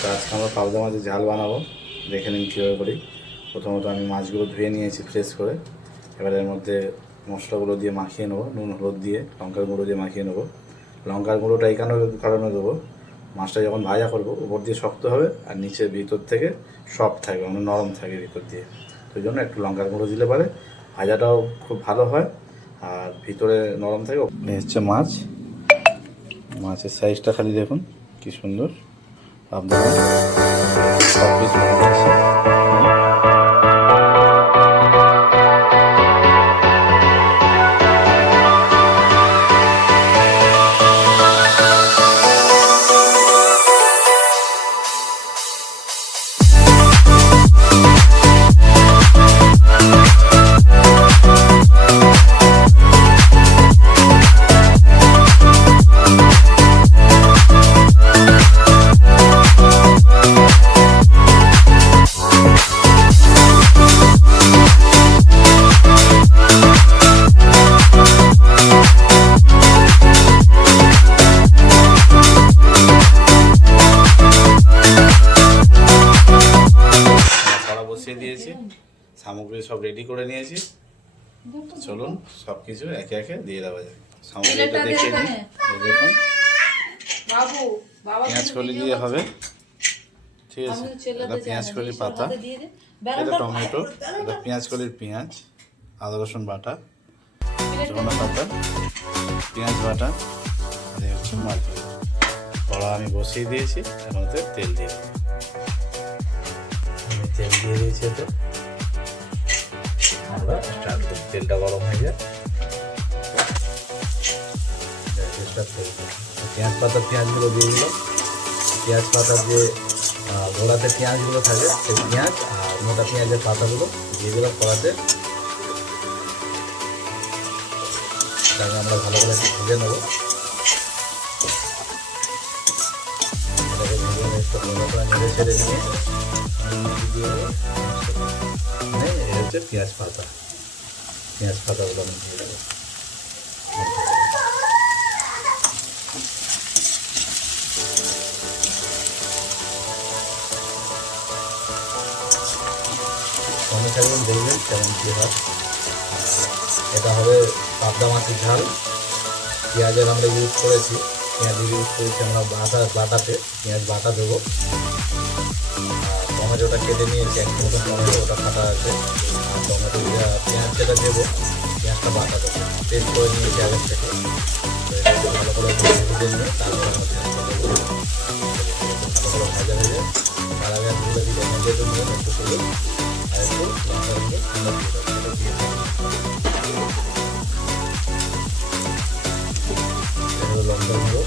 তো আজকে আমরা পাবদা মাছের ঝাল বানাবো। দেখে নিন কীভাবে করি। প্রথমত আমি মাছগুলো ধুয়ে নিয়েছি ফ্রেশ করে। এবার এর মধ্যে মশলাগুলো দিয়ে মাখিয়ে নেবো, নুন হলুদ দিয়ে লঙ্কার গুঁড়ো দিয়ে মাখিয়ে নেবো। লঙ্কার গুঁড়োটা এই কারণে দেবো, মাছটা যখন ভাজা করবো উপর দিয়ে শক্ত হবে আর নিচে ভিতর থেকে সফট থাকবে, মানে নরম থাকে ভিতর দিয়ে। তো ওই জন্য একটু লঙ্কার গুঁড়ো দিলে পারে ভাজাটাও খুব ভালো হয় আর ভিতরে নরম থাকে। এই হচ্ছে মাছ, মাছের সাইজটা খালি দেখুন কি সুন্দর। আপনারা সব পিস মাছ আছে। বসিয়ে দিয়েছি, সামগ্রী সব রেডি করে নিয়েছি। চলুন সব কিছু একে একে দিয়ে দেওয়া যায়। সামগ্রীটা দেখিয়ে নিই। দেখুন পেঁয়াজ কলি দিয়ে হবে, ঠিক আছে। এটা পেঁয়াজ কলির পাতা, এটা টমেটো, এটা পেঁয়াজ কলির পেঁয়াজ, আদা রসুন বাটা, ধনে পাতা, পেঁয়াজ বাটা, আর এই হচ্ছে মাছ ভাজা। কড়া আমি বসিয়ে দিয়েছি, এর মধ্যে তেল দিয়ে দেবো। আমি তেল দিয়ে দিয়েছি, এতে আমরা স্টার্ট করি। তেলটা গরম হয়ে যায়, পেঁয়াজ পাতার পেঁয়াজগুলো দিয়ে দিলাম। পেঁয়াজ পাতার যে গোড়াতে পেঁয়াজগুলো থাকে সেই পেঁয়াজ আর মোটা পেঁয়াজের পাতাগুলো দিয়ে দিলাম কড়াতে। তাকে আমরা ভালো করে ভেজে নেবো। এটাকে ভেজে একটু ভালো করে নেড়ে ছেড়ে নিয়ে এই হচ্ছে পেঁয়াজ পাতাগুলো আমি দিয়ে দেবো। সঙ্গে থাকবেন, দেখবেন কেমন কী হয়। এটা হবে পাবদা মাছের ঝাল। পেঁয়াজের আমরা ইউজ করেছি, পেঁয়াজ ইউজ করেছি আমরা বাটাতে, পেঁয়াজ বাটা দেবো। আর টমেটোটা কেটে নিয়েছি, এক মতো টমেটো, ওটা কাটা আছে। আর টমেটো পেঁয়াজ যেটা দেবো, পেঁয়াজটা বাটা দেবো, পেস্ট করে নিয়েছি আগের থেকে। তো এটা ভালো করে ভেজে নিয়ে তারপরে আমরা পেঁয়াজটা দেবো। ভালো করে ভাজা হয়ে যায়, তার আগে আমি বলে দিই মধ্যে একটু নুন, একটু হলুদ আর একটু লঙ্কার গুঁড়ো আমরা দিয়ে দেবো। সেটা দিয়ে দেবো লঙ্কার গুঁড়ো।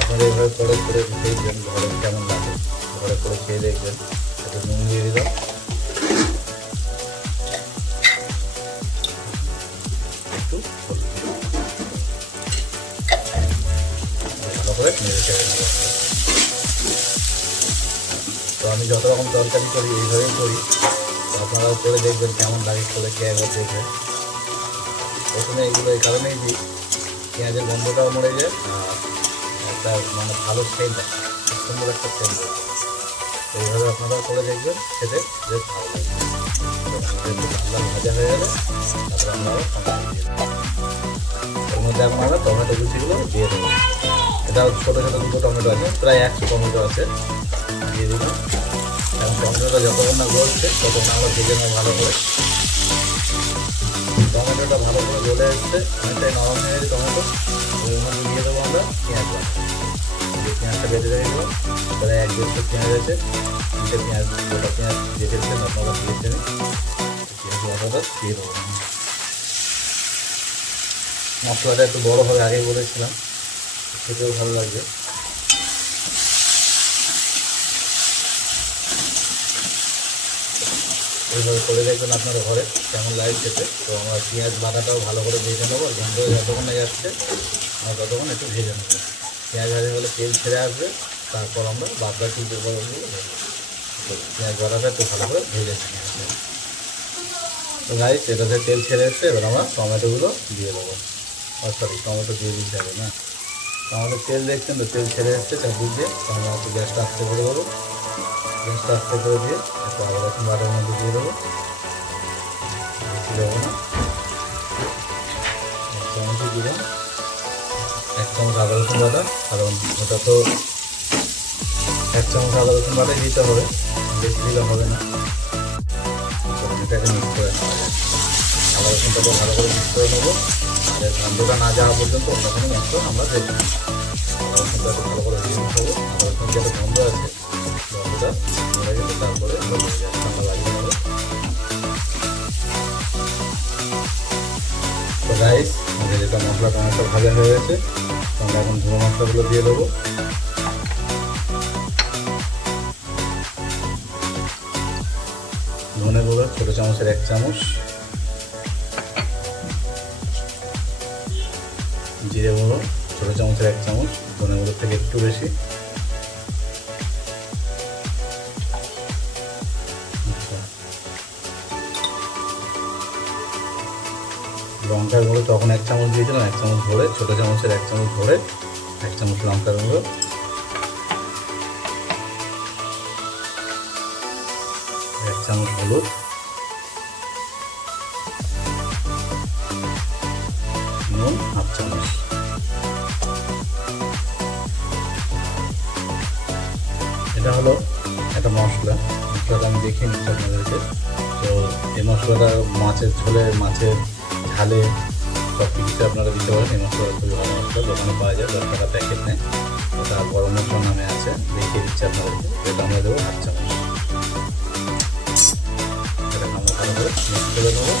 আপনারা এইভাবে করে করে দেখবেন ঘরে কেমন লাগে, ঘরে করে খেয়ে দেখবেন। একটু নুন দিয়ে দিলাম, একটু ভালো করে নেড়ে চেড়ে নেব। তো আমি যত রকম তরকারি করি এইভাবেই করি, তো আপনারাও করে দেখবেন কেমন লাগে, করে খেয়ে একবার দেখবেন। প্রথমে এগুলো এই কারণেই দিই, পেঁয়াজের গন্ধটাও মরে যায় আর একটা মানে ভালো সেন্ট, সুন্দর একটা সেন্ট। এইভাবে আপনারা করে দেখবেন, খেতে বেশ ভালো লাগবে। লাল ভাজা হয়ে গেলে তারপরে আপনারা টমেটো দিয়ে দেবেন। এর মধ্যে আপনারা টমেটো কুচিগুলো দিয়ে দেবেন। এটা ছোটো ছোটো দুটো টমেটো আছে, প্রায় 100 টমেটো আছে, দিয়ে দিলাম। এবং টমেটোটা যতক্ষণ না গলছে ততক্ষণ আমরা ভেজে নেব ভালো করে। টমেটোটা ভালো করে গলে এসছে, অনেকটাই নরম হয়ে গেছে টমেটো। ওর মধ্যে দিয়ে দেবো আমরা পেঁয়াজ বাটা। পেঁয়াজটা বেঁধে রেখেছিলাম, তারপরে 1-1.5 পেঁয়াজ আছে, পেঁয়াজ গোটা পেঁয়াজ দিয়ে ফেলছেন আপনারা, দিয়ে দেবেন। পেঁয়াজ বাটাটা দিয়ে দেবো। মশলাটা একটু বড়ো হবে, আগেই বলেছিলাম, খেতেও ভালো লাগবে। এইভাবে করে দেখবেন আপনারা ঘরে কেমন লাগে খেতে। তো আমরা পেঁয়াজ বাটাটাও ভালো করে ভেজে নেবো, আর গন্ধ যতক্ষণ না যাচ্ছে আমরা ততক্ষণ একটু ভেজে নেবো। পেঁয়াজ ভাজা হলে তেল ছেড়ে আসবে, তারপর আমরা বাদবাকি উপকরণগুলো দেবো। তো পেঁয়াজ বাটাটা একটু ভালো করে ভেজে নিয়ে আসবে। তো গাইস, এটাতে তেল ছেড়ে এসছে, এবার আমরা টমেটোগুলো দিয়ে দেবো। সরি, টমেটো দিয়ে দিতে হবে না, আমাদের তেল দেখছেন তো, তেল ছেড়ে এসছে চারদিক দিয়ে। তো আমরা একটু গ্যাসটা আস্তে করে দেবো। গ্যাসটা আস্তে করে দিয়ে একটু আদা রসুন বাটার মধ্যে দিয়ে দেবো, বেশি দেবো না, 1 চামচই দিলাম। 1 চামচ আদা রসুন বাটা, কারণ ওটা তো 1 চামচ আদা রসুন বাটাই দিতে হবে, বেশি দিলে হবে না। এটাকে মিক্স করে নেওয়া যায়, আদা রসুনটাকে ভালো করে মিক্স করে নেবো। আর এর গন্ধটা না যাওয়া পর্যন্ত অন্য কোনো মশলা আমরা দেবো। আদা রসুনটাকে ভালো করে দিয়ে দিতে হবে। আদা রসুন যেটা গন্ধ আছে, গন্ধটা মরে গেলে তারপরে গ্যাসটা আমরা লাগিয়ে নেবো। তো গাইস, আমাদের যেটা মশলা টমেটো ভাজা হয়ে গেছে, তো আমরা এখন গুঁড়ো মশলাগুলো দিয়ে দেবো। ধনে গুঁড়ো ছোটো চামচের 1 চামচ, জিরে গুঁড়ো ছোটো চামচের 1 চামচ, ধনে গুঁড়োর থেকে একটু বেশি, লঙ্কার গুঁড়ো তখন 1 চামচ দিয়েছিলাম, 1 চামচ ভরে, ছোটো চামচের 1 চামচ ভরে 1 চামচ লঙ্কার গুঁড়ো, 1 চামচ হলুদ, নুন 1/2 চামচ। এটা হলো একটা মশলাটা আমি দেখিয়ে নিচ্ছি আপনাদেরকে। তো এই মশলাটা মাছের ঝোলে, মাছের ঝালে সব কিছুতে আপনারা দিতে পারেন। এই মশলাটা খুবই ভালো মশলা, দোকানে পাওয়া যায়, 10 টাকা প্যাকেট নেয়। ওটা গরম মশলা নামে আছে, দেখিয়ে দিচ্ছি আপনাদেরকে। এটা আমরা দেবো 1/2 চামচ। এটা আমরা ভালো করে মিক্স করে নেবো।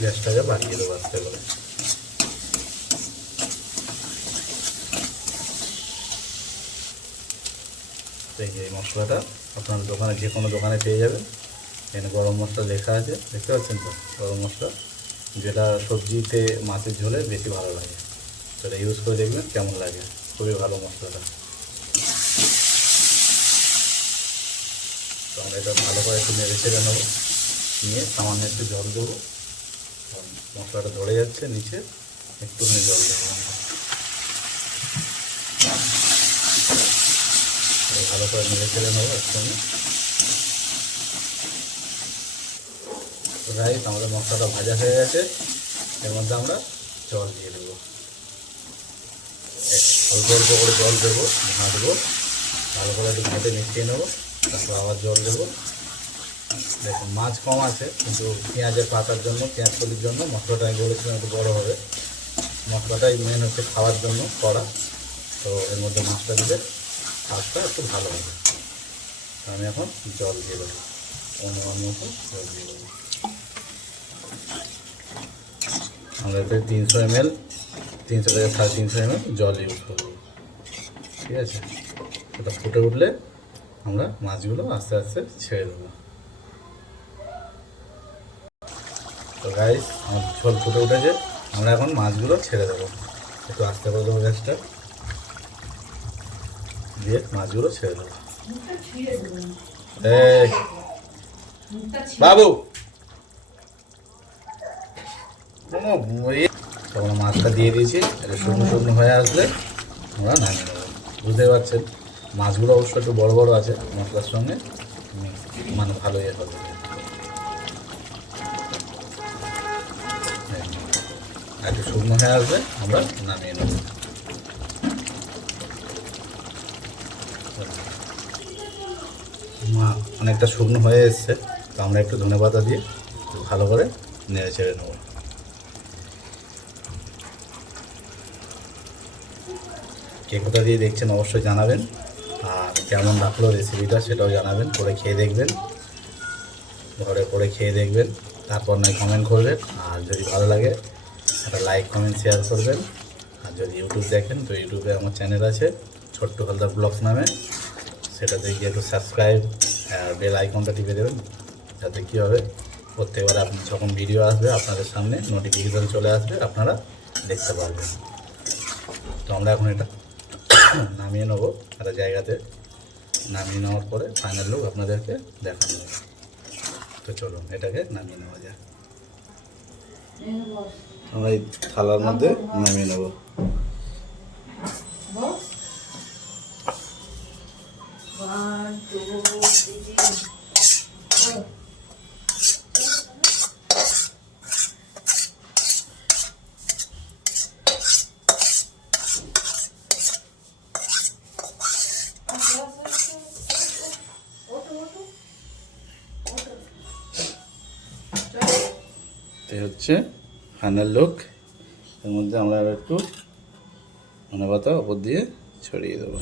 গ্যাসটাকে বাড়িয়ে দেবো আস্তে করে। এই যে মশলাটা আপনার দোকানে, যে কোনো দোকানে পেয়ে যাবেন। এখানে গরম মশলা লেখা আছে, দেখতে পাচ্ছেন তো, গরম মশলা, যেটা সবজিতে মাছের ঝোলে বেশি ভালো লাগে। সেটা ইউজ করে দেখবেন কেমন লাগে, খুবই ভালো মশলাটা। তো আমরা এটা ভালো করে একটু নেড়ে চেড়ে নেবো, নিয়ে সামান্য একটু জল দেবো। মশলাটা ধরে যাচ্ছে নিচে, একটুখানি জল দেবো। ভালো করে নেড়ে চেড়ে নেবো একসঙ্গে। রাইস আমাদের মশলাটা ভাজা হয়ে গেছে, এর মধ্যে আমরা জল দিয়ে দেবো, অল্প অল্প করে জল দেবো, ঘাঁটবো, ভালো করে একটু ঘেঁটে মিশিয়ে নেবো, তারপর আবার জল দেবো। দেখুন মাছ কম আছে, কিন্তু পেঁয়াজের পাতার জন্য, পেঁয়াজ কলির জন্য মশলাটা আমি বলেছিলাম একটু বড়ো হবে। মশলাটাই মেন হচ্ছে খাওয়ার জন্য করা, তো এর মধ্যে মাছটা দিলে স্বাদটা একটু ভালো হবে। আমি এখন জল দিয়ে দেবো, অনুমান মতো জল দিয়ে দেবো। আমরা এতে 300 ml, 300 থেকে 350 ml জল ইউজ করবো, ঠিক আছে? এটা ফুটে উঠলে আমরা মাছগুলো আস্তে আস্তে ছেড়ে দেবো। তো গাইস, আমার ঝোল ফুটে উঠেছে, আমরা এখন মাছগুলো ছেড়ে দেবো। একটু আস্তে করে দেবো গ্যাসটা, দিয়ে মাছগুলো ছেড়ে দেবো। এই বাবু, তখন মাছটা দিয়ে দিয়েছি, এটা শুকনো শুকনো হয়ে আসলে আমরা নামিয়ে নেবো। বুঝতে পারছেন, মাছগুলো অবশ্য একটু বড় বড় আছে, মশলার সঙ্গে মানে ভালো ইয়ে হবে। একটু শুকনো হয়ে আসলে আমরা নামিয়ে নেব। অনেকটা শুকনো হয়ে এসছে, তো আমরা একটু ধনেপাতা দিয়ে ভালো করে নেড়ে চেড়ে নেব। কে কোথা দিয়ে দেখছেন অবশ্যই জানাবেন, আর কেমন লাগলো রেসিপিটা সেটাও জানাবেন। করে খেয়ে দেখবেন, ঘরে করে খেয়ে দেখবেন, তারপর নয় কমেন্ট করবেন। আর যদি ভালো লাগে একটা লাইক কমেন্ট শেয়ার করবেন। আর যদি ইউটিউব দেখেন, তো ইউটিউবে আমার চ্যানেল আছে ছোট্ট হালদার ব্লগস নামে, সেটাতে গিয়ে একটু সাবস্ক্রাইব আর বেল আইকনটা টিপে দেবেন, যাতে কী হবে প্রত্যেকবার আপনি যখন ভিডিও আসবে আপনাদের সামনে নোটিফিকেশান চলে আসবে, আপনারা দেখতে পারবেন। তো আমরা এখন এটা নামিয়ে নেবো একটা জায়গাতে, নামিয়ে নেওয়ার পরে ফাইনাল লুক আপনাদেরকে দেখানো হবে। তো চলুন এটাকে নামিয়ে নেওয়া যায়। আমরা এই থালার মধ্যে নামিয়ে নেব। এই হচ্ছে ফাইনাল লুক। এর মধ্যে আমরা আর একটু ধনেপাতা ওপর দিয়ে ছড়িয়ে দেবো।